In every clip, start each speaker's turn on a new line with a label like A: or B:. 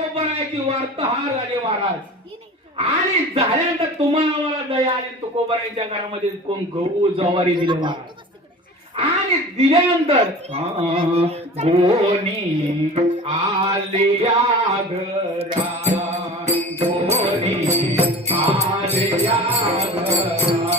A: तुकोबरायची वार्ताहार झाले महाराज आणि झाल्यानंतर तुम्हाला आम्हाला दया आली तुकोबरायच्या घरामध्ये कोण गहू जवारी दिले महाराज. आणि दिल्यानंतर गोनी आलिया घरा गोनी आलिया घरा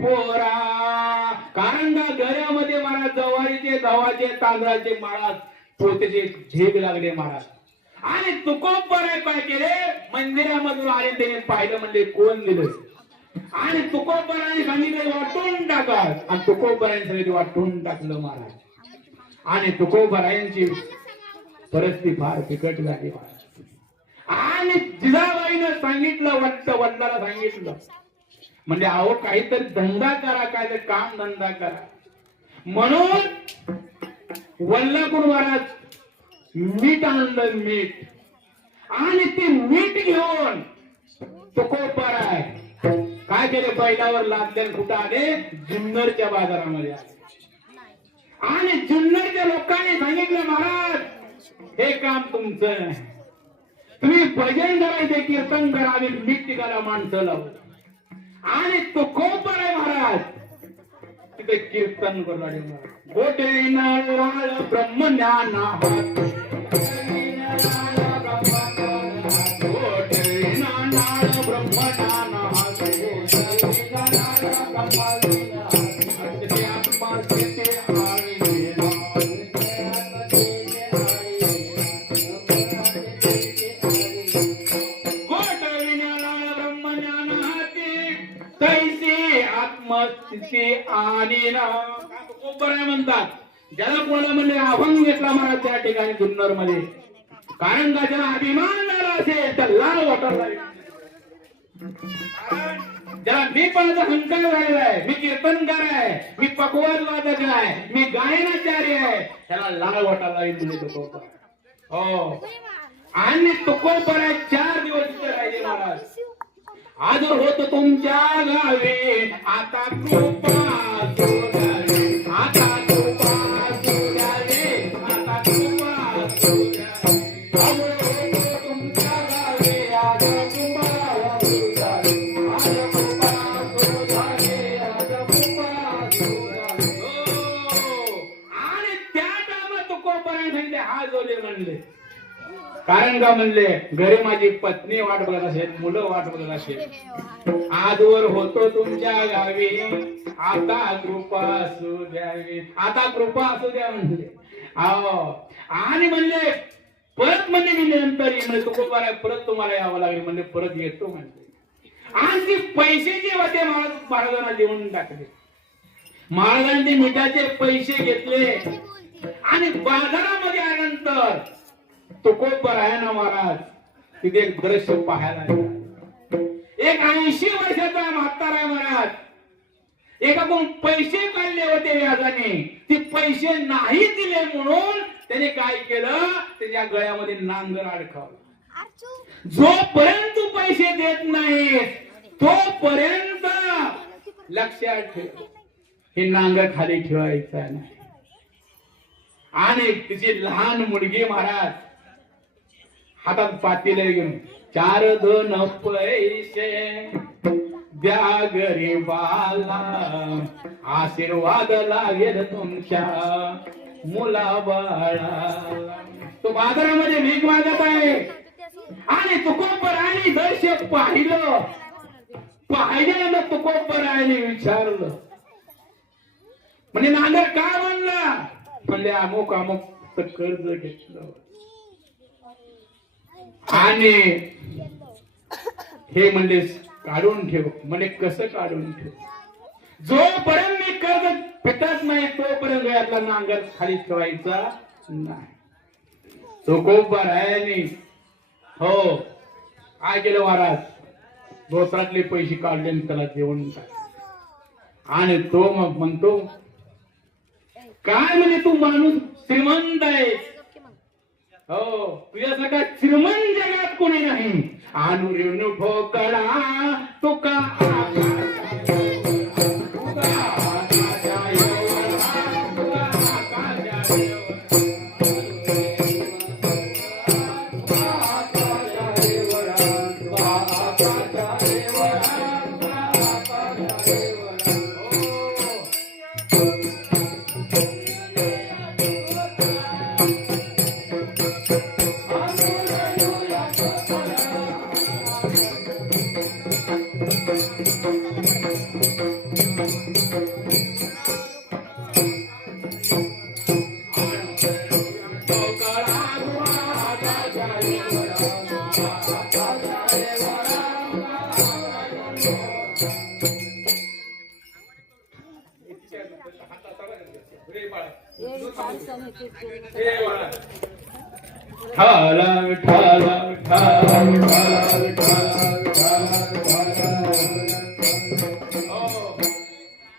A: पोरा. कारण का घरामध्ये मला जवारीचे गव्हाचे तांदळाचे महाराज पोतेचे झेग लागले महाराज आणि तुकोबराय काय केले. मंदिरामधून आले त्याने पाहिलं म्हणजे कोण दिलं आणि तुकोबराने सांगितलं वाटून टाका. आणि तुकोबराने सांगितलं वाटून टाकलं महाराज. आणि तुकोबरायांची परिस्थिती फार बिकट झाली महाराज. आणि जिजाबाईनं सांगितलं वाटतं वडिलाला सांगितलं. म्हणजे अहो काहीतरी धंदा करा काहीतरी काम धंदा करा. म्हणून वल्लापूर महाराज मीठ आणलं मीठ. आणि ते मीठ घेऊन तुकोबराय काय केले बैलावर लादले कुठं आले जुन्नरच्या बाजारामध्ये आले. आणि जुन्नरच्या लोकांनी सांगितलं महाराज हे काम तुमचं नाही तुम्ही भजन करायचे कीर्तन करावे मीठ टिकायला माणसं लावू. आणि तो कोपर आहे महाराज तिथे कीर्तन करू लागले गोटे लाल ब्रह्मज्ञान आणि ना. म्हणतात ज्याला कोणाला म्हणले अभंग घेतला महाराज त्या ठिकाणी जुन्नरमध्ये कारण का ज्याला अभिमान झाला असेल तर लाल वाटरला ज्याला मी पण अहंकार झालेला आहे मी कीर्तनकार आहे मी पकवाद वादक आहे मी गायनाचार्य आहे त्याला लाल वाटायला म्हणजे तुकोपर हो. आणि तुकोपर आहे चार दिवस तिथे राहिले महाराज. आज होत तुमच्या गावी आता कृपा सांगितले हा जोले म्हणले. कारण का म्हणले घरी माझी पत्नी वाट बघत असेल मुलं वाट बघत असेल. आजवर होतो तुमच्या गावी आता कृपा असू द्यावी. आता कृपा असू द्या म्हणले. आणि म्हणले परत म्हणले मी नंतर म्हणजे तुकोबा परत तुम्हाला यावं लागेल. म्हणजे परत येतो म्हणले. आणि ते पैसे जे होते महाराज महाराजांना देऊन टाकले. महाराजांनी मिठाचे पैसे घेतले. आणि बाजारात आल्यानंतर तुकोबर आहे ना महाराज? तिथे एक दृश्य पाहायला. एक ऐंशी वर्षाचा म्हातारा आहे महाराज. एकाकडून पैसे काढले होते व्याजाने. ते पैसे नाही दिले म्हणून त्याने काय केलं? त्याच्या गळ्यामध्ये नांगर अडकवलं. जोपर्यंत पैसे देत नाहीस तोपर्यंत लक्षात ठेव. हे नांगर खाली ठेवायचं नाही आणि तिची लहान मुलगी महाराज. हातात पातेलं घेऊन चार धन पैसे द्या गरीबाला आशीर्वाद लागेल तुमच्या बाळा तो बाजारामध्ये भीक मागत आहे. आणि तुकोबराने दर्शक पाहिलं. पाहिल्यानं तुकोबराने विचारलं. म्हणजे नांगर काय म्हणला म्हणले अमुक अमुक कर्ज घेतलं. आणि हे म्हणले काढून ठेव. म्हणजे कसं काढून ठेव? जोपर्यंत मी कर्ज फेटत नाही तोपर्यंत यातला नांगर खाली ठेवायचा नाही. तो खूप आहे हो काय केलं महाराज दोसरातले पैसे काढले आणि त्याला देऊन आणि तो मग म्हणतो काय म्हणजे तू माणूस? श्रीमंत आहे हो तुझ्यासारखा श्रीमंत जगात कोणी नाही. आणू रेणू ठोकळा तुका तुका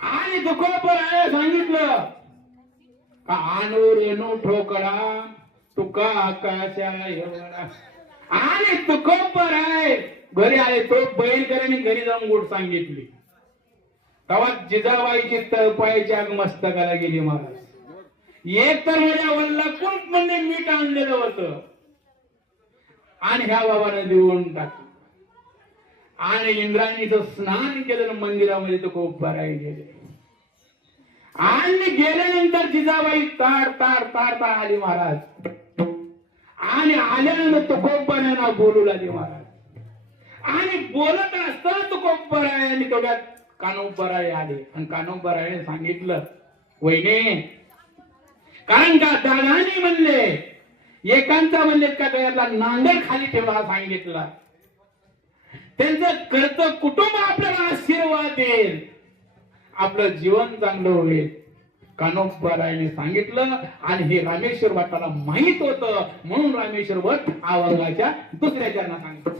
A: आणि दुखोपर आहे सांगितलं का आनूर येणू ठोकळा तुका आकाशा एवढा आले तुकोपर आहे. घरी आले तो बैलकरांनी घरी जाऊन गोड सांगितली. तेव्हा जिजाबाईची तळपायची आग मस्तकाला गेली महाराज. एक तर माझ्या वल्ला कोण म्हणजे मीठ आणलेलं होतं. आणि ह्या बाबाने देऊन टाकलं. आणि इंद्राणीचं स्नान केलं मंदिरामध्ये तो खूप भराई गेले. आणि गेल्यानंतर जिजाबाई तार तार तार तार आली महाराज. आणि आल्यानंतर तो बोलू लागले महाराज आणि बोलत असताना तो कोपराय तेवढ्यात कानोबराय आले. आणि कानोबरायने सांगितलं वहिने कारण का दादाने म्हणले एकांचा म्हणले का गळ्याला नांगर खाली ठेवला सांगितला. त्यांचं करतं कुटुंब आपल्याला आशीर्वाद देईल. आपलं जीवन चांगलं होईल. कानोबरायने सांगितलं आणि हे रामेश्वर भट्टाला माहीत होतं. म्हणून रामेश्वर भट हा दुसऱ्या चरणा सांगितलं